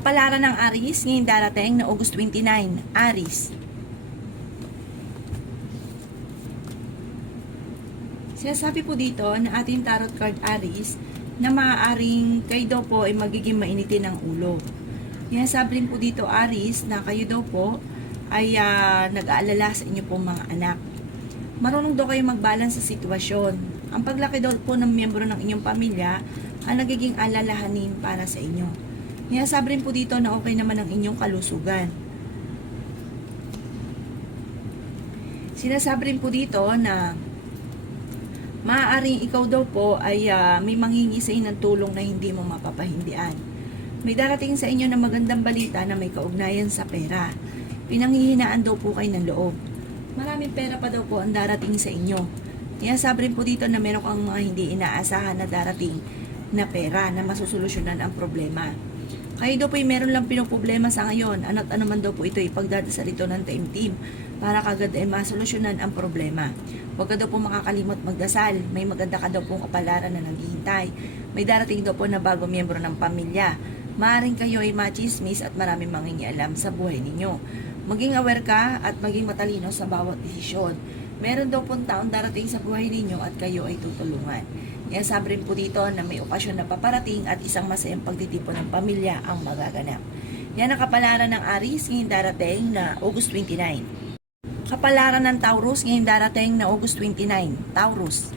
Kapalaran ng Aries ngayong darating na August 29. Aries. Sinasabi po dito na ating tarot card Aries na maaaring kayo daw po ay magiging mainitin ng ulo. Sinasabi rin po dito Aries na kayo daw po ay nag-aalala sa inyo pong mga anak. Marunong daw kayo mag-balance sa sitwasyon. Ang paglaki daw po ng miyembro ng inyong pamilya ang nagiging alalahanin para sa inyo. Sinasabi rin po dito na okay naman ang inyong kalusugan. Sinasabi rin po dito na maaaring ikaw daw po ay may manghingi sa inyo ng tulong na hindi mo mapapahindian. May darating sa inyo na magandang balita na may kaugnayan sa pera. Pinanghihinaan daw po kayo ng loob. Maraming pera pa daw po ang darating sa inyo. Sinasabi rin po dito na meron kang mga hindi inaasahan na darating na pera na masusolusyonan ang problema. Kayo daw po ay meron lang pinoproblema sa ngayon. Ano't ano man daw po ito ipagdadasal ito ng taimtim para kagad ay masolusyonan ang problema. Huwag ka daw po makakalimot magdasal. May maganda ka daw pong kapalaran na naghihintay. May darating daw po na bagong miyembro ng pamilya. Maaring kayo ay machismis at maraming mangingialam sa buhay ninyo. Maging aware ka at maging matalino sa bawat desisyon. Meron daw pong taong darating sa buhay ninyo at kayo ay tutulungan. Sabi rin po dito na may okasyon na paparating at isang masayang pagtitipon ng pamilya ang magaganap. Yan ang kapalaran ng Aries ngayong darating na August 29. Kapalaran ng Taurus ngayong darating na August 29. Taurus.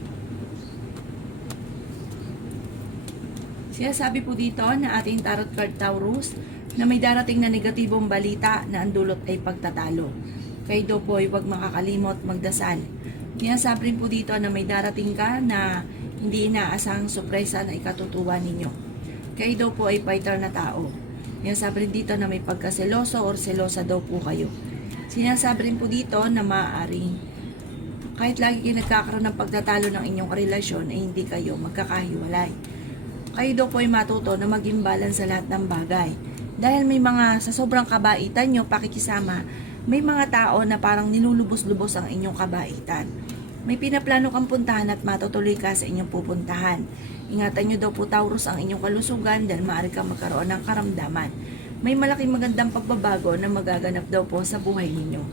Sinasabi po dito na ating tarot card Taurus na may darating na negatibong balita na ang dulot ay pagtatalo. Kayo daw po ay huwag makakalimot magdasal. Sinasabi rin po dito na may darating ka na hindi inaasahang sorpresa na ikatutuwa ninyo. Kayo daw po ay fighter na tao. Sinasabi rin dito na may pagkaseloso or selosa daw po kayo. Sinasabi rin po dito na maaaring kahit lagi kayo nagkakaroon ng pagtatalo ng inyong relasyon ay hindi kayo magkakahiwalay. Kayo daw po ay matuto na maging balance sa lahat ng bagay. Dahil may mga sa sobrang kabaitan nyo, pakikisama, may mga tao na parang nilulubos-lubos ang inyong kabaitan. May pinaplano kang puntahan at matutuloy ka sa inyong pupuntahan. Ingatan nyo daw po Taurus ang inyong kalusugan dahil maaari kang magkaroon ng karamdaman. May malaking magandang pagbabago na magaganap daw po sa buhay ninyo.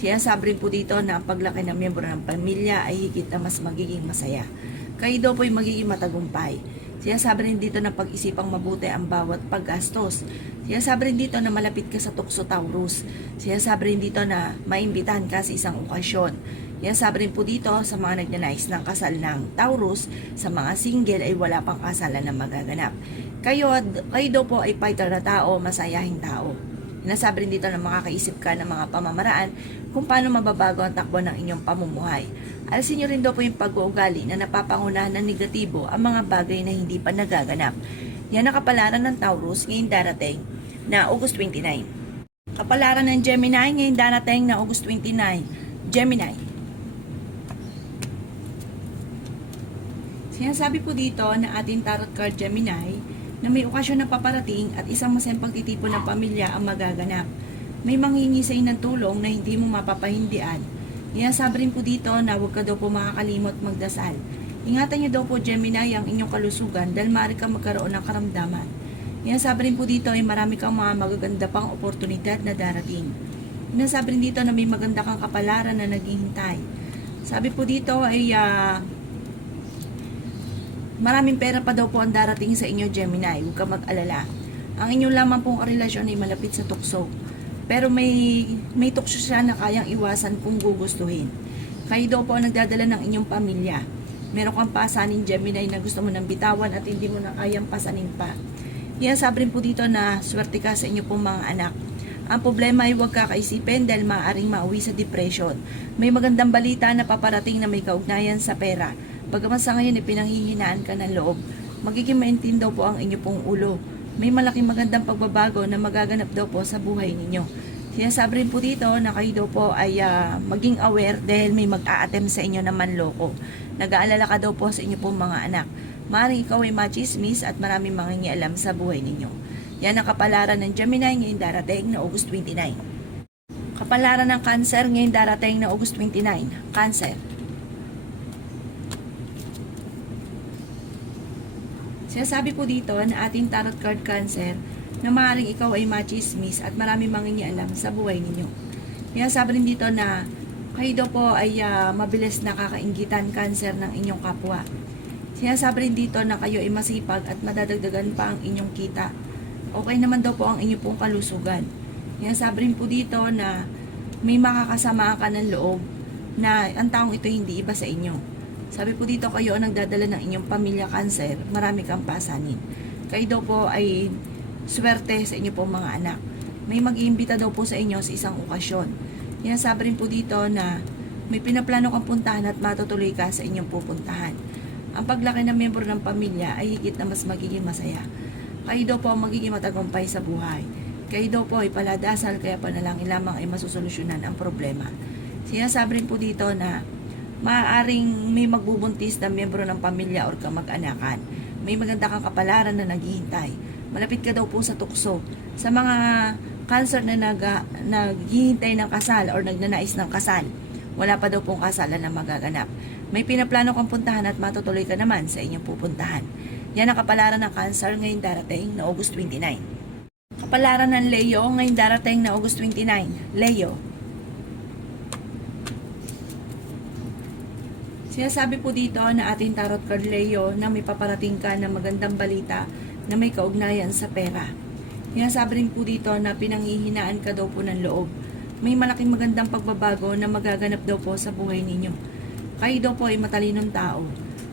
Sinasabi rin po dito na ang paglaki ng miyembro ng pamilya ay higit na mas magiging masaya. Kayo daw po ay magiging matagumpay. Sinasabi rin dito na pag-isipang mabuti ang bawat paggastos. Sinasabi rin dito na malapit ka sa tukso Taurus. Sinasabi rin dito na maimbitahan ka sa isang okasyon. Sinasabi rin po dito sa mga nagnanais ng kasal ng Taurus, sa mga single ay wala pang kasalan na magaganap. Kayo daw po ay fighter na tao, masayahing tao. Sinasabi rin dito na makakaisip ka ng mga pamamaraan kung paano mababago ang takbo ng inyong pamumuhay. Alisin nyo rin daw po yung pag-uugali na napapangunahan ng negatibo ang mga bagay na hindi pa nagaganap. Yan ang kapalaran ng Taurus ngayong darating na August 29. Kapalaran ng Gemini ngayong darating na August 29. Gemini. Sinasabi po dito na ating tarot card Gemini na may okasyon na paparating at isang masayang pagtitipon ng pamilya ang magaganap. May manghingi sa inyo ng tulong na hindi mo mapapahindian. Sinasabi rin po dito na huwag ka daw po makakalimot magdasal. Ingatan niyo daw po Gemini ang inyong kalusugan dahil maaari kang magkaroon ng karamdaman. Sinasabi rin po dito ay marami kang mga magaganda pang oportunidad na darating. Sinasabi rin dito na may maganda kang kapalaran na naghihintay. Sabi po dito ay maraming pera pa daw po ang darating sa inyo Gemini. Huwag ka mag-alala. Ang inyong lamang pong relasyon ay malapit sa tukso. Pero may tukso siya na kayang iwasan kung gugustuhin. Kayo daw po ang nagdadala ng inyong pamilya. Meron kang pasanin Gemini na gusto mo nang bitawan at hindi mo na kayang pasanin pa. Sabi rin po dito na swerte ka sa inyo pong mga anak. Ang problema ay huwag kakaisipin dahil maaaring mauwi sa depression. May magandang balita na paparating na may kaugnayan sa pera. Bagaman sa ngayon ay pinanghihinaan ka ng loob, magiging maintindaw po ang inyo pong ulo. May malaking magandang pagbabago na magaganap daw po sa buhay ninyo. Sinasabi rin po dito na kayo daw po ay maging aware dahil may mag-a-attempt sa inyo na manloko. Nag-aalala ka daw po sa inyo pong mga anak. Maaaring ikaw ay machismis at maraming mangingialam sa buhay ninyo. Yan ang kapalaran ng Gemini ngayong darating na August 29. Kapalaran ng Cancer ngayong darating na August 29. Cancer. Sinasabi po dito na ating tarot card Cancer na maaaring ikaw ay machismis at marami mangingialam sa buhay ninyo. Kaya sabi rin dito na kayo daw po ay mabilis nakakainggitan cancer ng inyong kapwa. Sinasabi rin dito na kayo ay masipag at madadagdagan pa ang inyong kita. Okay naman daw po ang inyong pong kalusugan. Sinasabi rin po dito na may makakasama ka ng loob na ang taong ito hindi iba sa inyo. Sabi po dito kayo ang nagdadala ng inyong pamilya cancer, marami kang pasanin. Kayo daw po ay swerte sa inyo pong mga anak. May mag-iimbita daw po sa inyo sa isang okasyon. Sinasabi rin po dito na may pinaplano kang puntahan at matutuloy ka sa inyong pupuntahan. Ang paglaki ng miyembro ng pamilya ay higit na mas magiging masaya. Kayo daw po ang magiging matagumpay sa buhay. Kayo daw po ay paladasal kaya panalangin lamang ay masusolusyonan ang problema. Sinasabi rin po dito na maaaring may magbubuntis na miyembro ng pamilya or kamag-anakan. May maganda kang kapalaran na naghihintay. Malapit ka daw po sa tukso. Sa mga cancer na naghihintay ng kasal or nagnanais ng kasal, wala pa daw pong kasalan na magaganap. May pinaplano kang puntahan at matutuloy ka naman sa inyong pupuntahan. Yan ang kapalaran ng cancer ngayong darating na August 29. Kapalaran ng Leo ngayong darating na August 29. Leo. Sinasabi po dito na ating tarot card Leo na may paparating ka na magandang balita na may kaugnayan sa pera. Sinasabi rin po dito na pinanghihinaan ka daw po ng loob. May malaking magandang pagbabago na magaganap daw po sa buhay ninyo. Kayo daw po ay matalinong tao.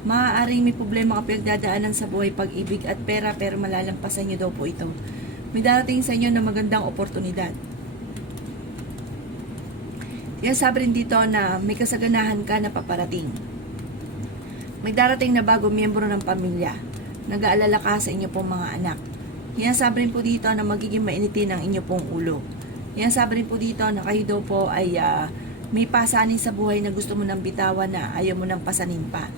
Maaaring may problema ka pinagdadaanan sa buhay, pag-ibig at pera pero malalampasan nyo daw po ito. May darating sa inyo na magandang oportunidad. Sinasabi rin dito na may kasaganahan ka na paparating. May darating na bagong miyembro ng pamilya. Nag-aalala ka sa inyo pong mga anak. Sinasabi rin po dito na magiging mainitin ang inyo pong ulo. Sinasabi rin po dito na kayo daw po ay may pasanin sa buhay na gusto mo nang bitawan na ayaw mo nang pasanin pa.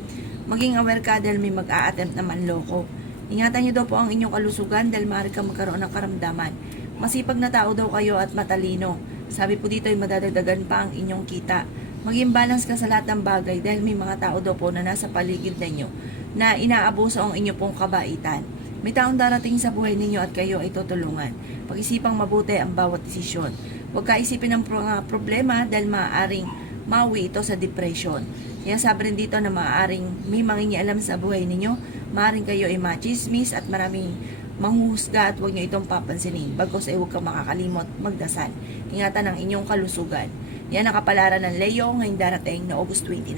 Maging aware ka dahil may mag-a-attempt na manloko. Ingatan nyo daw po ang inyong kalusugan dahil maaari kang magkaroon ng karamdaman. Masipag na tao daw kayo at matalino. Sabi po dito ay madadagdagan pa ang inyong kita. Maging balance ka sa lahat ng bagay dahil may mga tao daw po na nasa paligid ninyo na inaabuso ang inyo pong kabaitan. May taong darating sa buhay ninyo at kayo ay tutulungan. Pag-isipang mabuti ang bawat desisyon. Huwag ka isipin ng problema dahil maaaring mawi ito sa depression. Sinasabi rin dito na maaaring may mangingialam sa buhay ninyo. Maaaring kayo ay machismis at maraming manghuhusga at huwag nyo itong papansinin. Bagos ay huwag kang makakalimot magdasal. Ingatan ang inyong kalusugan. Yan ang kapalaran ng Leo ngayong darating na August 29.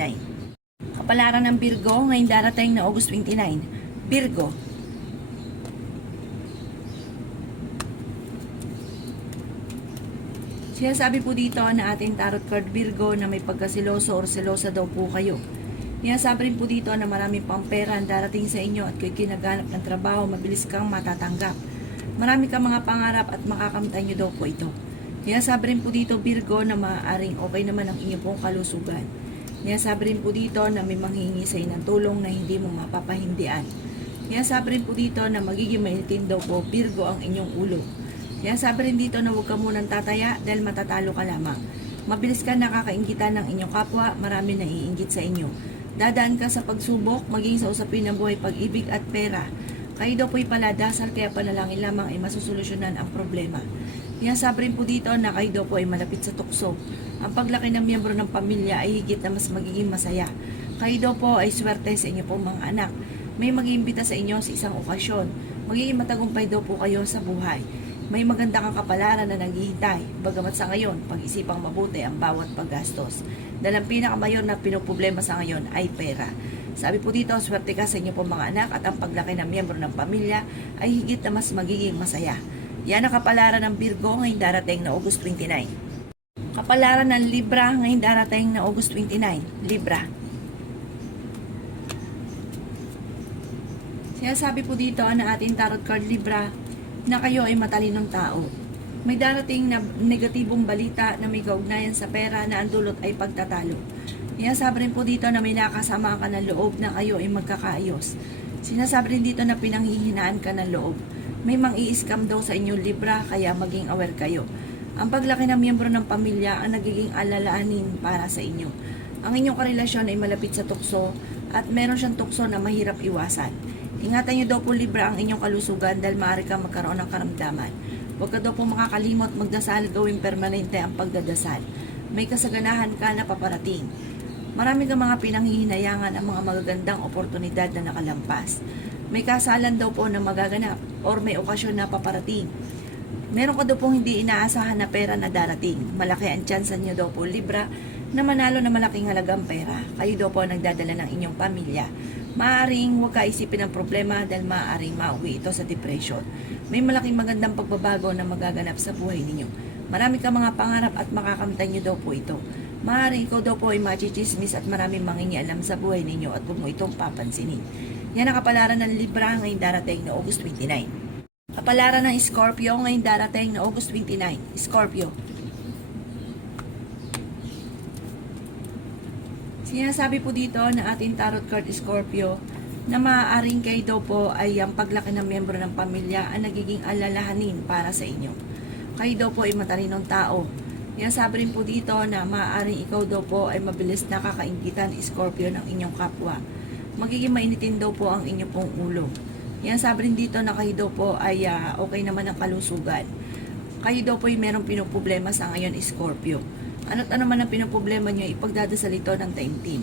Kapalaran ng Virgo ngayong darating na August 29. Virgo. Sinasabi po dito na ating tarot card Virgo na may pagkasiloso or selosa daw po kayo. Sinasabi rin po dito na marami pang pera ang darating sa inyo at kayo kinaganap ng trabaho, mabilis kang matatanggap. Marami kang mga pangarap at makakamtan nyo daw po ito. Sinasabi rin po dito Virgo na maaaring okay naman ang inyong pong kalusugan. Sinasabi rin po dito na may manghingi sa ng tulong na hindi mo mapapahindian. Sinasabi rin po dito na magiging mainitin daw po Virgo ang inyong ulo. Sinasabi rin dito na huwag ka munang tataya dahil matatalo ka lamang. Mabilis ka nakakainggitan ng inyong kapwa, marami na iinggit sa inyo. Dadaan ka sa pagsubok, maging sa usapin ng buhay, pag-ibig at pera. Kayo daw po'y paladasal kaya panalangin lamang ay masusolusyonan ang problema. Sinasabi rin po dito na kayo daw po ay malapit sa tukso. Ang paglaki ng miyembro ng pamilya ay higit na mas magiging masaya. Kayo daw po ay swerte sa inyo pong mga anak. May mag-iimbita sa inyo sa isang okasyon. Magiging matagumpay daw po kayo sa buhay. May maganda kang kapalaran na naghihintay. Bagamat sa ngayon, pag-isipang mabuti ang bawat paggastos. Dahil ang pinakamayor na pinoproblema sa ngayon ay pera. Sabi po dito, swerte ka sa inyo pong mga anak at ang paglaki ng miyembro ng pamilya ay higit na mas magiging masaya. Yan ang kapalaran ng Virgo ngayong darating na August 29. Kapalaran ng Libra ngayong darating na August 29. Libra. Sinasabi po dito na ating tarot card Libra na kayo ay matalinong tao. May darating na negatibong balita na may kaugnayan sa pera na ang dulot ay pagtatalo. Sinasabi rin po dito na may nakasama ka ng loob na kayo ay magkakaayos. Sinasabi rin dito na pinanghihinaan ka ng loob. May mang-i-scam daw sa inyong Libra kaya maging aware kayo. Ang paglaki ng miyembro ng pamilya ang nagiging alalaanin para sa inyo. Ang inyong karelasyon ay malapit sa tukso at meron siyang tukso na mahirap iwasan. Ingatan nyo daw po Libra ang inyong kalusugan dahil maaari kang magkaroon ng karamdaman. Huwag ka daw po makakalimot magdasal, gawing permanente ang pagdadasal. May kasaganahan ka na paparating. Marami kang mga pinanghihinayangan ang mga magagandang oportunidad na nakalampas. May kasalan daw po na magaganap or may okasyon na paparating. Meron ka daw pong hindi inaasahan na pera na darating. Malaki ang tsansa nyo daw po Libra na manalo na malaking halagang pera. Kayo daw po ang nagdadala ng inyong pamilya. Maaaring huwag ka isipin ang problema dahil maaaring mauwi ito sa depression. May malaking magandang pagbabago na magaganap sa buhay ninyo. Marami ka mga pangarap at makakamtan nyo daw po ito. Maaaring ikaw daw po ay machichismis at maraming mangingialam sa buhay ninyo at huwag mo itong papansinin. Yan ang kapalaran ng Libra ngayong darating na August 29. Kapalaran ng Scorpio ngayong darating na August 29. Scorpio. Sinasabi po dito na ating tarot card Scorpio na maaaring kayo daw po ay ang paglaki ng miyembro ng pamilya ang nagiging alalahanin para sa inyo. Kayo daw po ay matalinong tao. Sinasabi rin po dito na maaaring ikaw daw po ay mabilis nakakainggitan Scorpio ng inyong kapwa. Magiging mainitin daw po ang inyong pong ulo. Sabi rin dito na kayo daw po ay okay naman ang kalusugan. Kayo daw po ay merong pinoproblema sa ngayon Scorpio. Ano't ano man ang pinoproblema nyo, ipagdadasal ito ng taimtim.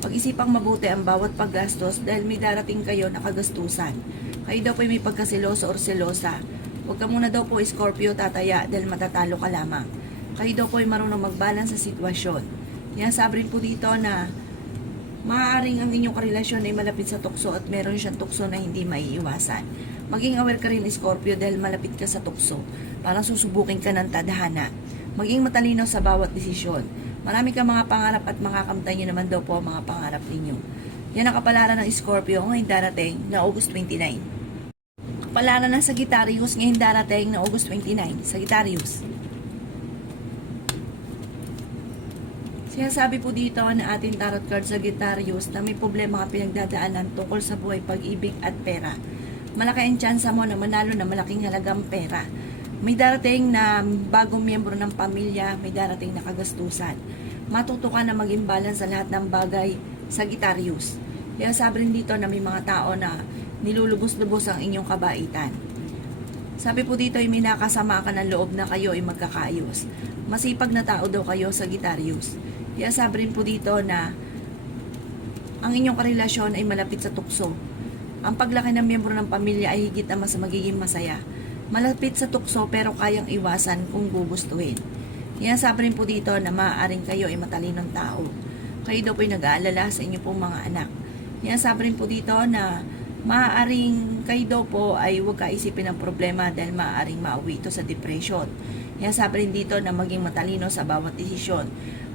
Pag-isipang mabuti ang bawat paggastos dahil may darating kayo na kagastusan. Kayo daw po ay may pagkaseloso or selosa. Huwag ka muna daw po Scorpio tataya dahil matatalo ka lamang. Kayo daw po ay marunong magbalance sa sitwasyon. Sabi rin po dito na maaaring ang inyong karelasyon ay malapit sa tukso at meron siyang tukso na hindi maiiwasan. Maging aware ka rin Scorpio dahil malapit ka sa tukso. Parang susubukin ka ng tadhana. Maging matalino sa bawat desisyon. Marami ka mga pangarap at makakamtan nyo naman daw po ang mga pangarap ninyo. Yan ang kapalaran ng Scorpio ngayong darating na August 29. Kapalaran ng Sagittarius ngayong darating na August 29. Sagittarius. Sinasabi po dito na ating tarot card Sagittarius na may problema ka pinagdadaanan tungkol sa buhay, pag-ibig at pera. Malaki ang tsansa mo na manalo na malaking halagang pera. May darating na bagong miyembro ng pamilya, may darating na kagastusan. Matuto ka na maging balance sa lahat ng bagay, Sagittarius. Kaya sabi rin dito na may mga tao na nilulubos-lubos ang inyong kabaitan. Sabi po dito ay may nakasama ka ng loob na kayo ay magkakaayos. Masipag na tao daw kayo, Sagittarius. Kaya sabi rin po dito na ang inyong karelasyon ay malapit sa tukso. Ang paglaki ng miyembro ng pamilya ay higit na mas magiging masaya. Malapit sa tukso pero kayang iwasan kung gugustuhin. Kaya sabi rin po dito na maaaring kayo ay matalinong tao. Kayo daw po ay nag-aalala sa inyo pong mga anak. Kaya sabi rin po dito na maaaring kayo daw po ay huwag kaisipin ng problema dahil maaaring mauwi ito sa depression. Kaya sabi rin dito na maging matalino sa bawat desisyon.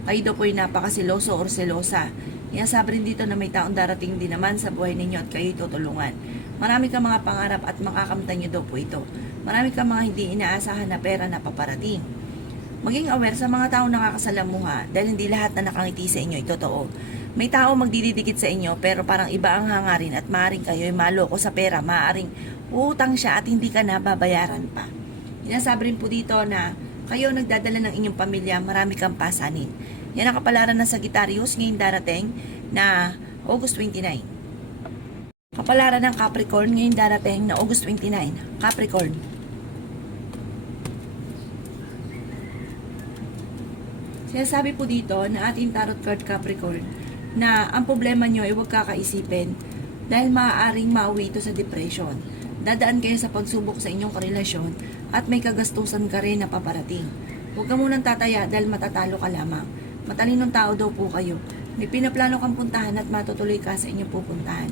Kayo daw po ay napakasiloso or selosa. Kaya sabi rin dito na may taong darating din naman sa buhay ninyo at kayo tutulungan. Marami kang mga pangarap at makakamtan nyo daw po ito. Marami kang mga hindi inaasahan na pera na paparating. Maging aware sa mga taong nakakasalamuha dahil hindi lahat na nakangiti sa inyo ay totoo. May tao magdidikit sa inyo pero parang iba ang hangarin at maaaring kayo ay maloko sa pera. Maaaring uutang siya at hindi ka na babayaran pa. Sinasabi rin po dito na kayo nagdadala ng inyong pamilya, marami kang pasanin. Yan ang kapalaran ng Sagittarius ngayong darating na August 29. Kapalaran ng Capricorn ngayong darating na August 29. Capricorn. Sinasabi po dito na ating tarot card Capricorn na ang problema nyo ay huwag kakaisipin dahil maaaring mauwi ito sa depression. Dadaan kayo sa pagsubok sa inyong karelasyon at may kagastusan ka rin na paparating. Huwag ka munang tataya dahil matatalo ka lamang. Matalinong tao daw po kayo. May pinaplano kang puntahan at matutuloy ka sa inyong pupuntahan.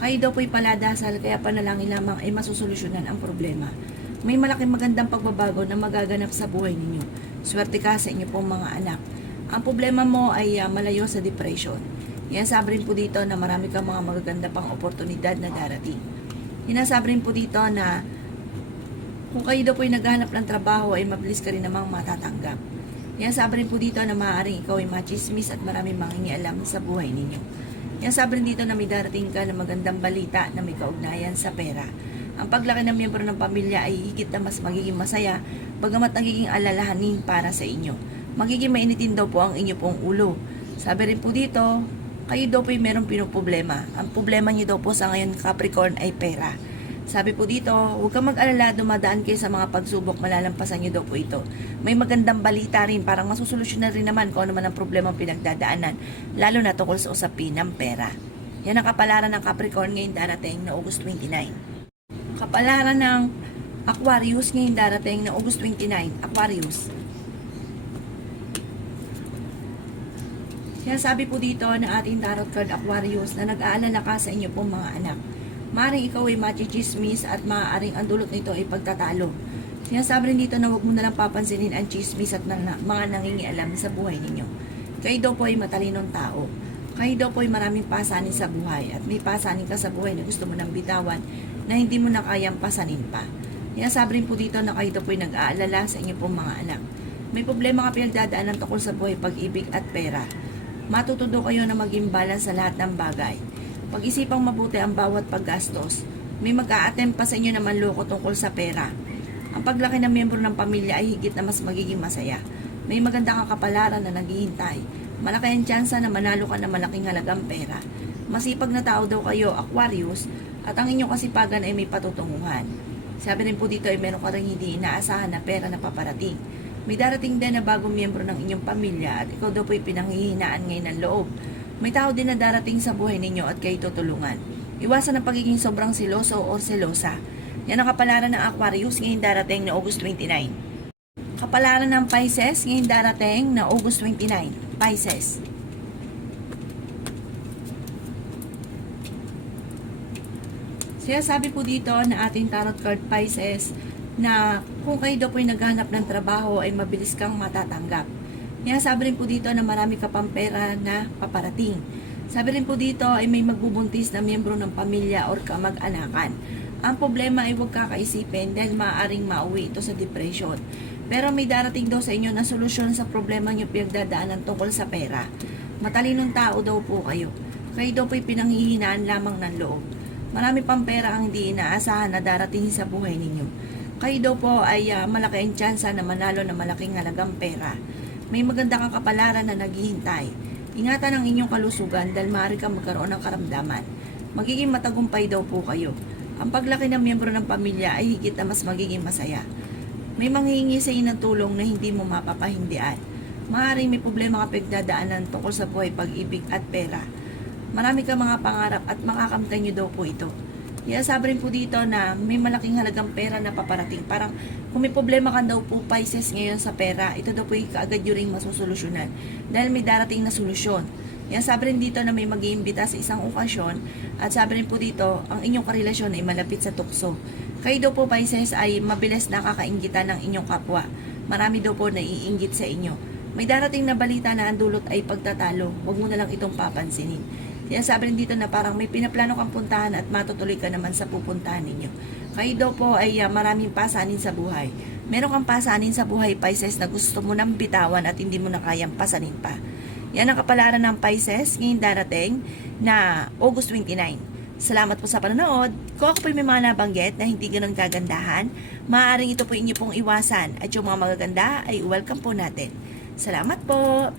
Kayo daw po'y paladasal kaya panalangin lamang ay masusolusyonan ang problema. May malaking magandang pagbabago na magaganap sa buhay ninyo. Swerte ka sa inyo pong mga anak. Ang problema mo ay malayo sa depression. Yan sabi rin po dito na marami kang mga magaganda pang oportunidad na darating. Sinasabi rin po dito na kung kayo daw po ay naghahanap ng trabaho ay mabilis ka rin namang matatanggap. Yan sabi rin po dito na maaaring ikaw ay machismis at maraming mangingialam sa buhay ninyo. Yan sabi rin dito na may darating ka na magandang balita na may kaugnayan sa pera. Ang paglaki ng miyembro ng pamilya ay higit na mas magiging masaya, bagamat nagiging alalahanin para sa inyo. Magiging mainitin daw po ang inyo pong ulo. Sabi rin po dito, kayo daw po merong pinoproblema. Ang problema niyo daw po sa ngayon, Capricorn, ay pera. Sabi po dito, huwag kang mag-alala, dumadaan kayo sa mga pagsubok, malalampasan niyo daw po ito. May magandang balita rin, parang masusolusyonan rin naman kung ano man ang problema pinagdadaanan, lalo na tungkol sa usapin ng pera. Yan ang kapalaran ng Capricorn ngayon darating na August 29. Kapalaran ng Aquarius ngayon darating na August 29. Aquarius. Sinasabi po dito na ating tarot card Aquarius na nag-aalala ka sa inyo pong mga anak. Maaaring ikaw ay machichismis at maaaring ang dulot nito ay pagtatalo. Sinasabi rin dito na huwag mo nalang papansinin ang chismis at mga nangingialam sa buhay ninyo. Kayo daw po ay matalinong tao. Kayo daw po ay maraming pasanin sa buhay at may pasanin ka sa buhay na gusto mo nang bitawan na hindi mo na kayang pasanin pa. Sinasabi rin po dito na kayo daw po ay nag-aalala sa inyo pong mga anak. May problema ka pinagdadaanan tungkol sa buhay, pag-ibig at pera. Matututo kayo na maging balance sa lahat ng bagay. Pag-isipang mabuti ang bawat paggastos. May mag-a-attempt pa sa inyo na manloko tungkol sa pera. Ang paglaki ng miyembro ng pamilya ay higit na mas magiging masaya. May magandang kakapalaran na naghihintay. Malaki ang tsansa na manalo ka ng malaking halagang pera. Masipag na tao daw kayo, Aquarius, at ang inyong kasipagan ay may patutunguhan. Sabi rin po dito ay meron ka rin hindi inaasahan na pera na paparating. May darating din na bagong miyembro ng inyong pamilya at ikaw daw po ay pinanghihinaan ngayon ng loob. May tao din na darating sa buhay ninyo at kayo tutulungan. Iwasan ang pagiging sobrang siloso o selosa. Yan ang kapalaran ng Aquarius ngayon darating na August 29. Kapalaran ng Pisces ngayon darating na August 29. Pisces. Sabi po dito na ating tarot card Pisces na kung kayo daw po ay naghanap ng trabaho ay mabilis kang matatanggap. Sabi rin po dito na marami ka pang pera na paparating. Sabi rin po dito ay may magbubuntis na miyembro ng pamilya or kamag-anakan. Ang problema ay huwag kakaisipin dahil maaaring mauwi ito sa depression. Pero may darating daw sa inyo na solusyon sa problema nyo pinagdadaanan tungkol sa pera. Matalinong tao daw po kayo. Kayo daw po'y pinanghihinaan lamang ng loob. Marami pang pera ang hindi inaasahan na darating sa buhay ninyo. Kayo daw po ay malaki ang tsansa na manalo ng malaking halagang pera. May maganda kang kapalaran na naghihintay. Ingatan ang inyong kalusugan dahil maaari kang magkaroon ng karamdaman. Magiging matagumpay daw po kayo. Ang paglaki ng miyembro ng pamilya ay higit na mas magiging masaya. May manghihingi sa iyo ng tulong na hindi mo mapapahindian. Maaaring may problema ka pagdadaanan tungkol sa buhay, pag-ibig at pera. Marami ka mga pangarap at makakamtan nyo daw po ito. Sabi rin po dito na may malaking halagang pera na paparating. Parang kung may problema ka daw po Pisces ngayon sa pera, ito daw po yung kaagad nyo rin masusolusyonan. Dahil may darating na solusyon. Sabi rin dito na may mag-iimbita sa isang okasyon. At sabi rin po dito, ang inyong karelasyon ay malapit sa tukso. Kayo daw po Pisces ay mabilis nakakainggitan ng inyong kapwa. Marami daw po naiinggit sa inyo. May darating na balita na ang dulot ay pagtatalo. Huwag mo na lang itong papansinin. Sabi rin dito na parang may pinaplano kang puntahan at matutuloy ka naman sa pupuntahan ninyo. Kayo daw po ay maraming pasanin sa buhay. Meron kang pasanin sa buhay, Pisces, na gusto mo nang bitawan at hindi mo na kayang pasanin pa. Yan ang kapalaran ng Pisces ngayon darating na August 29. Salamat po sa panonood. Kung ako po may mga nabanggit na hindi ganun kagandahan, maaaring ito po inyo pong iwasan at yung mga magaganda ay welcome po natin. Salamat po!